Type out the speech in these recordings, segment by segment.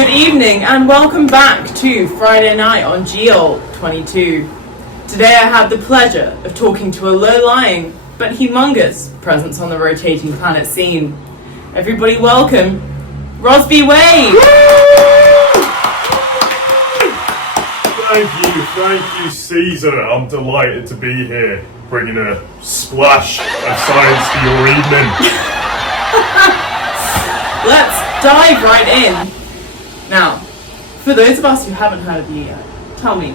Good evening and welcome back to Friday Night on GEOL0022. Today I have the pleasure of talking to a low-lying but humongous presence on the rotating planet scene. Everybody welcome, Rossby Wade! Thank you, Caesar. I'm delighted to be here, bringing a splash of science to your evening. Let's dive right in. Now, for those of us who haven't heard of you yet, tell me,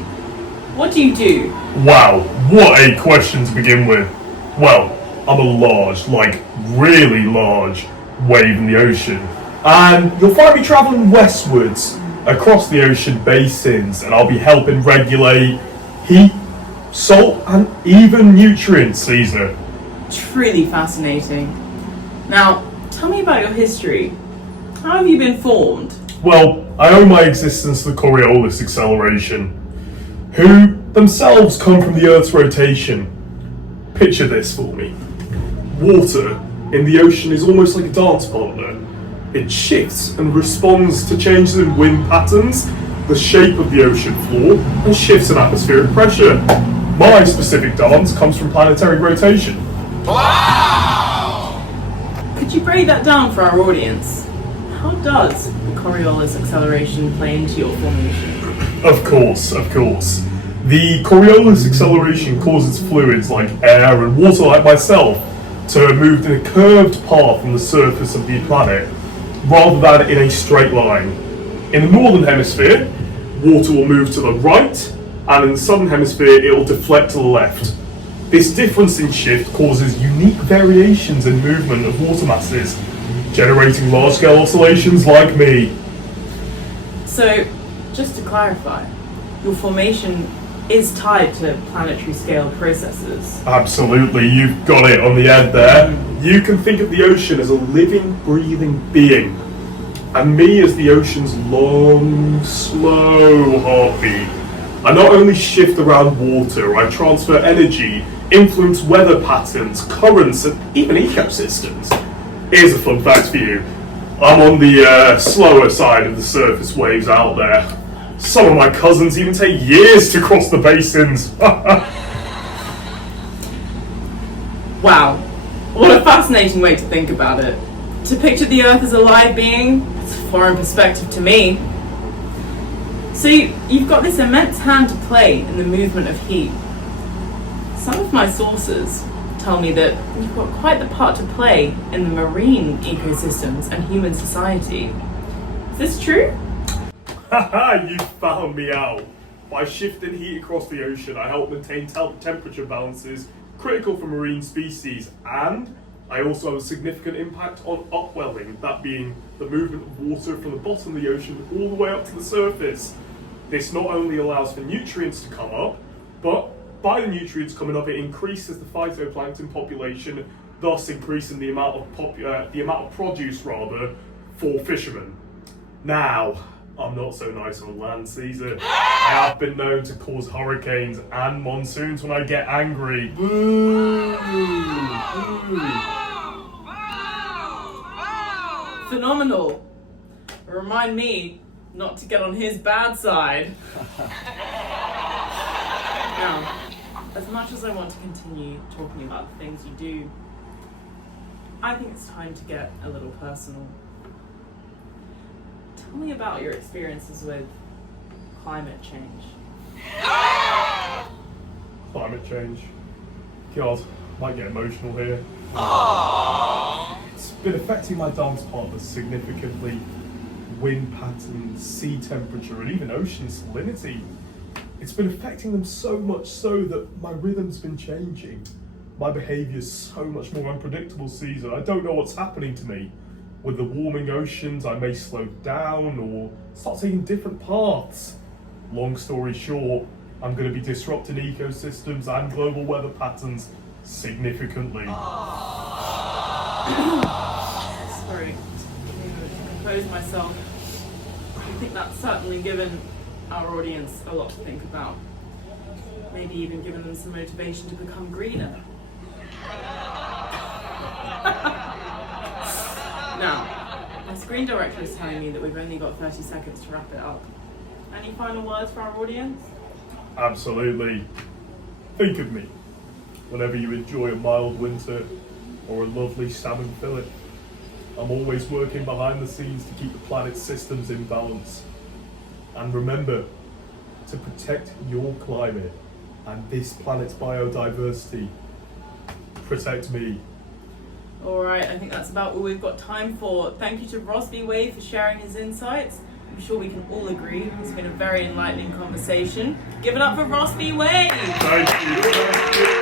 what do you do? Wow, what a question to begin with. Well, I'm a large, really large wave in the ocean. And you'll find me travelling westwards across the ocean basins, and I'll be helping regulate heat, salt, and even nutrients, Caesar. Truly fascinating. Now, tell me about your history. How have you been formed? Well, I owe my existence to the Coriolis acceleration, who themselves come from the Earth's rotation. Picture this for me. Water in the ocean is almost like a dance partner. It shifts and responds to changes in wind patterns, the shape of the ocean floor, and shifts in atmospheric pressure. My specific dance comes from planetary rotation. Wow! Could you break that down for our audience? How does the Coriolis acceleration play into your formation? Of course. The Coriolis acceleration causes fluids like air and water, like myself, to move in a curved path from the surface of the planet, rather than in a straight line. In the northern hemisphere, water will move to the right, and in the southern hemisphere, it will deflect to the left. This difference in shift causes unique variations in movement of water masses, generating large-scale oscillations like me. So, just to clarify, your formation is tied to planetary scale processes. Absolutely, you've got it on the head there. You can think of the ocean as a living, breathing being, and me as the ocean's long, slow heartbeat. I not only shift around water, I transfer energy, influence weather patterns, currents, and even ecosystems. Here's a fun fact for you. I'm on the slower side of the surface waves out there. Some of my cousins even take years to cross the basins. Wow, what a fascinating way to think about it. To picture the Earth as a live being, it's a foreign perspective to me. So you've got this immense hand to play in the movement of heat. Some of my sources tell me that you've got quite the part to play in the marine ecosystems and human society. Is this true? Haha, you found me out. By shifting heat across the ocean, I help maintain temperature balances critical for marine species, and I also have a significant impact on upwelling, that being the movement of water from the bottom of the ocean all the way up to the surface. This not only allows for nutrients to come up, but by the nutrients coming up, it increases the phytoplankton population, thus increasing the amount of produce for fishermen. Now, I'm not so nice on land, Caesar. I have been known to cause hurricanes and monsoons when I get angry. Boo! Phenomenal. Remind me not to get on his bad side. Now, as much as I want to continue talking about the things you do, I think it's time to get a little personal. Tell me about your experiences with climate change. Climate change. God, might get emotional here. It's been affecting my dance partners significantly. Wind patterns, sea temperature, and even ocean salinity. It's been affecting them so much so that my rhythm's been changing. My behaviour's so much more unpredictable, Caesar. I don't know what's happening to me. With the warming oceans, I may slow down or start taking different paths. Long story short, I'm going to be disrupting ecosystems and global weather patterns significantly. Sorry, to compose myself. I think that's certainly given our audience a lot to think about. Maybe even given them some motivation to become greener. Now, My screen director is telling me that we've only got 30 seconds to wrap it up. Any final words for our audience? Absolutely. Think of me whenever you enjoy a mild winter or a lovely salmon fillet. I'm always working behind the scenes to keep the planet's systems in balance. And remember to protect your climate and this planet's biodiversity. Protect me. Alright, I think that's about all we've got time for. Thank you to Rossby for sharing his insights. I'm sure we can all agree it's been a very enlightening conversation. Give it up for Rossby. Thank you.